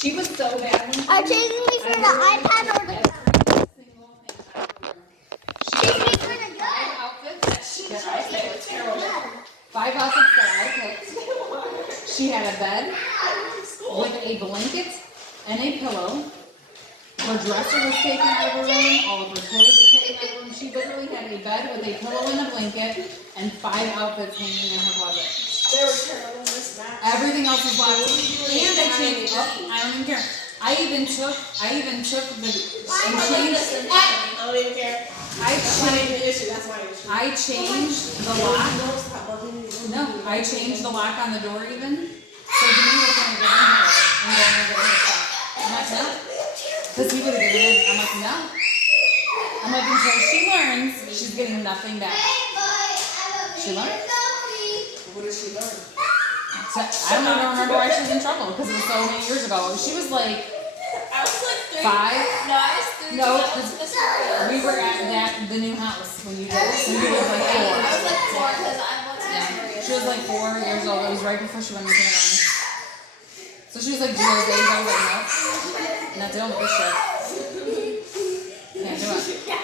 She was so bad when she Are chasing me for the iPad or the gun? Chasing me for the gun. Five outfits that I picked. She had a bed with a blanket and a pillow. Her dresser was taken out of her room. All of her clothes were taken out of her room. She literally had a bed with a pillow and a blanket and 5 outfits hanging in her closet. They were terrible mismatched. Everything else was black. And I changed. Oh, I don't even care. I even took the and changed. I don't even care. That's not even an issue. That's my issue. I changed the lock. No, I changed the lock on the door even. So Jimmy was going to get in here and going to get her stuff. I'm like, no. Because he would have given in. I'm like, no. I'm like, until she learns, she's getting nothing back. She learned. What did she learn? So, I don't even remember why she was in trouble because it was so many years ago. She was like I was like 3. 5. No, I was 3. No, I was Mr. we were at the new house when you did it. So you were like 4. I was like 4 because I was Yeah. She was like 4 years old. It was right before she went into kindergarten. So she was like 0 days. I was like, no. Not doing this shit. Can't do it.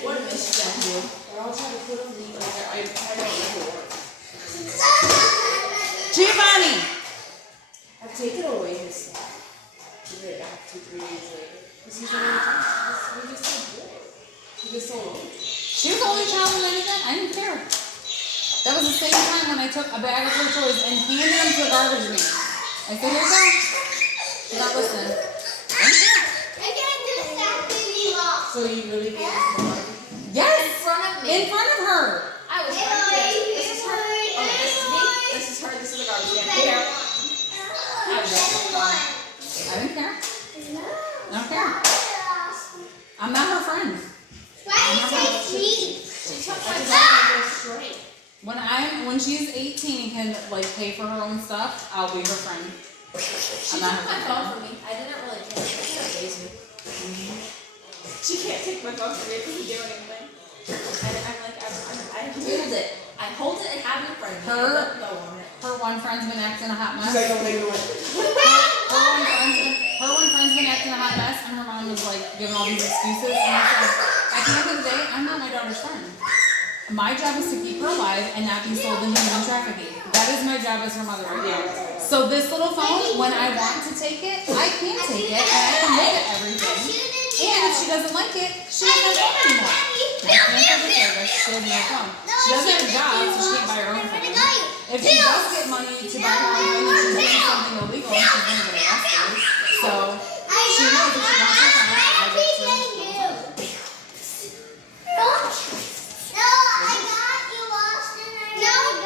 What did she do? I'll try to put them in there. I don't remember what. Giovanni! I've taken away his stuff. Give it back 2-3 days later. Because he's only he gets so bored. He gets so old. She was the only child in anything. I didn't care. That was the same time when I took a bag of her toys and handed them to a garbage man. I said, here you go. She's not listening. I didn't care. So you really can't. Yes! In front of me. In front of her. I was right there. This is her. Oh, this is me. This is her. This is the garbage man. Here. I was I didn't care. I don't care. I'm not her friend. She took my phone straight. When she's 18 and can like pay for her own stuff, I'll be her friend. She I'm not took her my friend. phone from me. I didn't really care. She amazed me. She can't take my phone from me. It doesn't do anything. And I'm like, I hold it. I hold it and have it in front of me. I don't go on it. Her one friend's been acting a hot mess. She's like, don't make it away. Her one friend's been acting a hot mess, and her mom was like giving all these excuses. And I said, at the end of the day, I'm not my daughter's friend. My job is to keep her alive and not be sold into human trafficking. That is my job as her mother right now. So this little phone, when I want to take it, I can take it, and I can look at everything. doesn't like it, she doesn't have phone anymore. She canceled the service. She has no phone. She doesn't have a job, so she can't buy her own phone. If she does get money to buy her own phone, then she's doing something illegal and she's going to get arrested. So she knows if she wants her phone, I get to.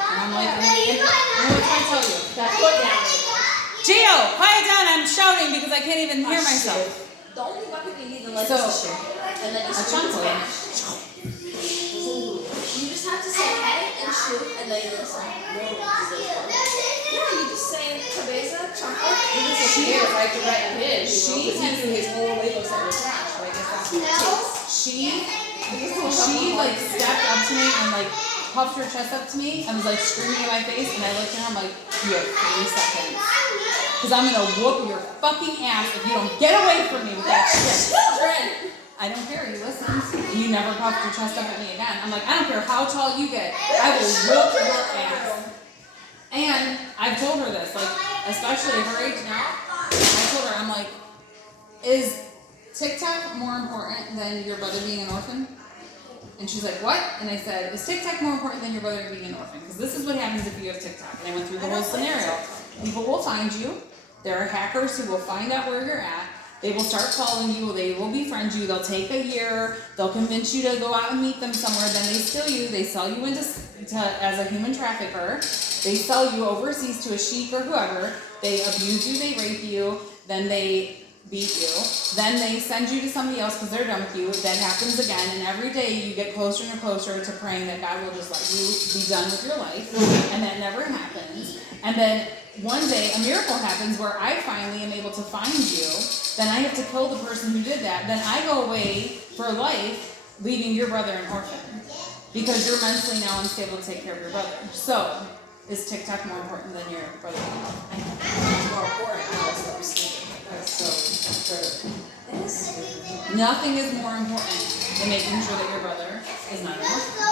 And I'm like, what can I tell you? That foot down. Gio, quiet down. I'm shouting because I can't even hear myself. The only weapon you need in life So, is a shoe. And then you a speak in chocolate. Spanish. You just have to say hey and shoot, and then you listen. Yeah, you just say cabeza, chocolate. She is like the right his. He knew his whole legal set was trash. Like it's not She like stepped up to me and like puffed her chest up to me and was like screaming in my face, and I looked at her, I'm like, you have 3 seconds. Because I'm gonna whoop your fucking ass if you don't get away from me with that shit. Children! I don't care, you listened. You never puffed your chest up at me again. I'm like, I don't care how tall you get, I will whoop your ass. And I've told her this, like, especially at her age now, I told her, I'm like, is TikTok more important than your brother being an orphan? And she's like, what? And I said, is TikTok more important than your brother being an orphan? Because this is what happens if you have TikTok. And I went through the whole scenario. People will find you. There are hackers who will find out where you're at. They will start following you. They will befriend you. They'll take a year. They'll convince you to go out and meet them somewhere. Then they steal you. They sell you into as a human trafficker. They sell you overseas to a sheik or whoever. They abuse you. They rape you. Then they beat you. Then they send you to somebody else because they're done with you. That happens again. And every day you get closer and closer to praying that God will just let you be done with your life. And that never happens. And then one day a miracle happens where I finally am able to find you. Then I have to kill the person who did that. Then I go away for life, leaving your brother an orphan. Because you're mentally now unstable to take care of your brother. So, is TikTok more important than your brother? I think it's more important now is what we're speaking. That's so true. Nothing is more important than making sure that your brother is not an orphan.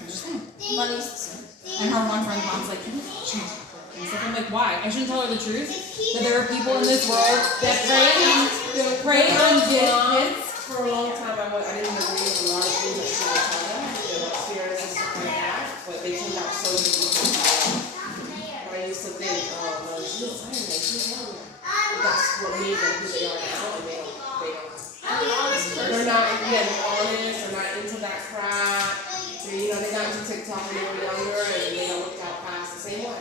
I'm just saying. Money's the same. And her one friend's mom's like, can you change and stuff? I'm like, why? I shouldn't tell her the truth? That there are people in this world that prey on kids? For a long time, I didn't agree with a lot of things that she was telling them. They were experiences and stuff like that, but they turned out so different. But I used to think, oh, no, she was saying that, she was telling them. That's what made them who they are now, and they don't. They're not, yeah, they're honest, they're not into that crap. They got into TikTok when they were younger, and they don't look out past the same way.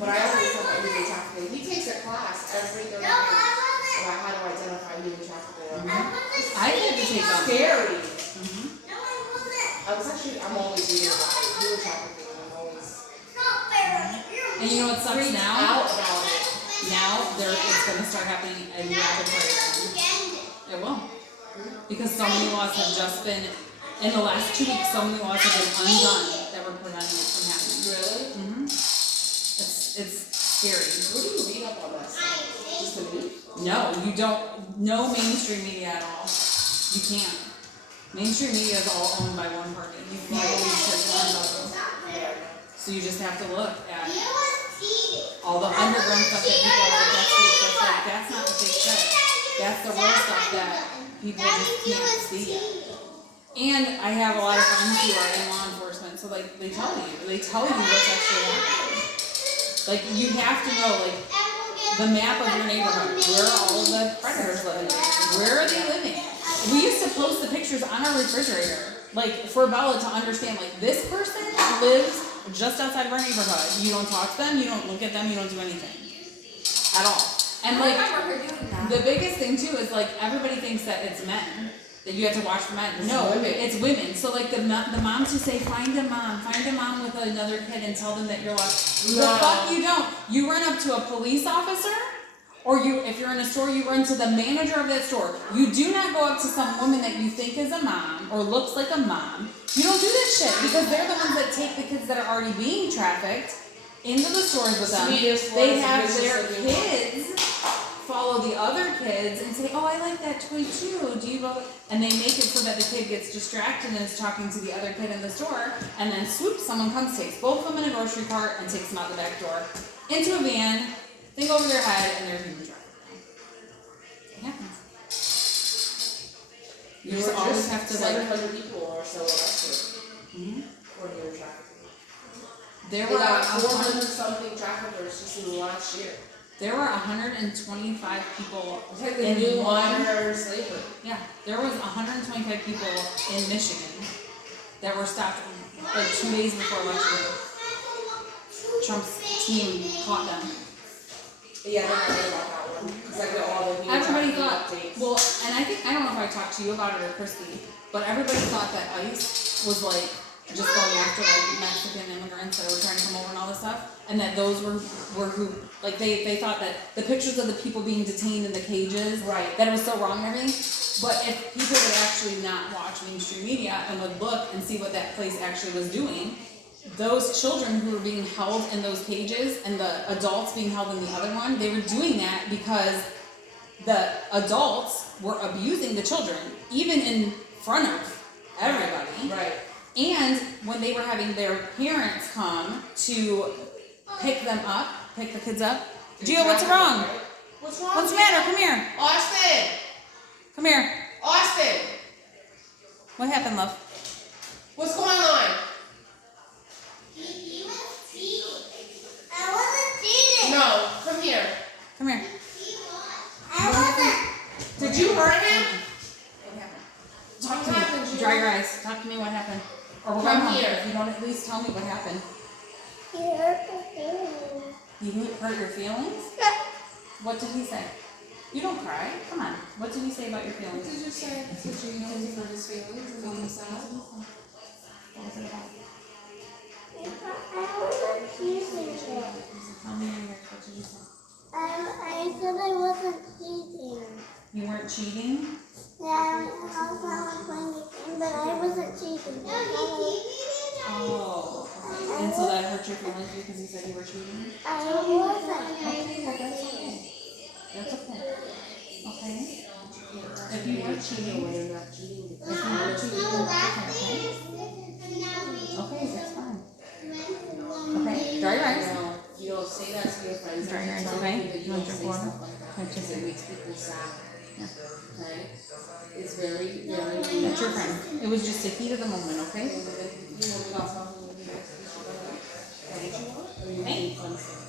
But I always talk about human trafficking. He takes a class every 30 days about how to identify human trafficking. I had to take on Scary. I'm always reading about human trafficking. I'm always And you know what sucks freaked now? out about it. Now it's going to start happening at rapid rate. It will. Because so many laws have just been, in the last 2 weeks, so many laws have been undone that were preventing it from happening. Really? Mm-hmm. It's scary. Where do you read up on that stuff? Just the news? No, you don't. No mainstream media at all. You can't. Mainstream media is all owned by one party. You can't believe shit one another. So you just have to look at all the underground stuff that people are like, that's fake, that's fake. That's not the fake shit. That's the real stuff that people just can't see yet. And I have a lot of friends who are in law enforcement, so like they tell you what's actually happening. Like you have to know like the map of your neighborhood. Where are all of the predators living? Where are they living? We used to post the pictures on our refrigerator, like for Bella to understand. Like this person lives just outside of our neighborhood. You don't talk to them, you don't look at them, you don't do anything at all. And like the biggest thing too is like everybody thinks that it's men. That you have to watch for men. No, it's women. So like the moms who say, find a mom with another kid and tell them that you're lost. The fuck you don't. You run up to a police officer, or if you're in a store, you run to the manager of that store. You do not go up to some woman that you think is a mom or looks like a mom. You don't do that shit because they're the ones that take the kids that are already being trafficked into the stores with them. They have their kids follow the other kids and say, oh, I like that toy too. Do you go? And they make it so that the kid gets distracted and is talking to the other kid in the store, and then swoop, someone comes, takes both of them in a grocery cart and takes them out the back door into a van, thing over their head, and they're human trafficking. It happens. You just always have to like. 700 people or so arrested. For human trafficking. There They were got 100 400 something traffickers just in the last year. There were 125 people It's like the in new one. modern slavery. Yeah, there was 125 people in Michigan that were stopped like 2 days before election day. Trump's team caught them. Yeah, I don't know about that one. It's like all the human Everybody trafficking thought, updates. well, and I don't know if I talked to you about it or Christy, but everybody thought that ICE was like just going after like Mexican immigrants that were trying to come over and all this stuff, and that those were who, like they thought that the pictures of the people being detained in the cages, Right. that it was so wrong and everything. But if people would actually not watch mainstream media and would look and see what that place actually was doing, those children who were being held in those cages and the adults being held in the other one, they were doing that because the adults were abusing the children, even in front of everybody. Right. And when they were having their parents come to pick them up, pick the kids up. Gio, what's wrong? What's wrong? What's the matter? Come here. Austin! Come here. Austin! What happened, love? What's going on? I wasn't cheating. No, come here. Come here. I wasn't. Did you hurt him? What happened? Talk to What happened, me. Gio? Dry your eyes. Talk to me what happened. Or we're Come going home. here. If you don't at least tell me what happened. He hurt the feelings. You hurt your feelings? What did he say? You don't cry. Come on. What did he say about your feelings? Did you say that you know him for his feelings and made him sad? What was it about? I wasn't cheating. Tell me what did you say? I said I wasn't cheating. You weren't cheating? Yeah, I was playing the game, but I wasn't cheating. Oh. And so that hurt your feelings because you said you were cheating? I wasn't. Okay, well that's okay. That's okay. Okay? If you weren't cheating, When you're not cheating, if you weren't cheating, that's okay. Okay, that's fine. Okay, dry your eyes. now, you don't say that to your friends. Dry your eyes, Tell okay? them that you You want don't your say water? stuff like that. Okay, just It a- makes people sad. Yeah. Okay? It's very, very. That's your friend. It was just a heat of the moment, okay? You know, without talking to you, what you want? Or you Hey. need fun stuff?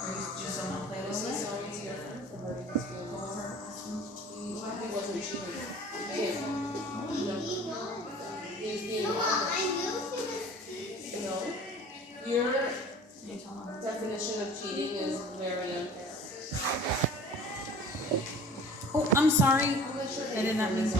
Or you just don't want to play a Or little say bit? sorry to your friend for hurting his feelings. He wasn't cheating. Hey. He was being honest. You know? Your You tell him. definition of cheating is very unfair. Oh, I'm sorry. I'm not sure I did not mean to.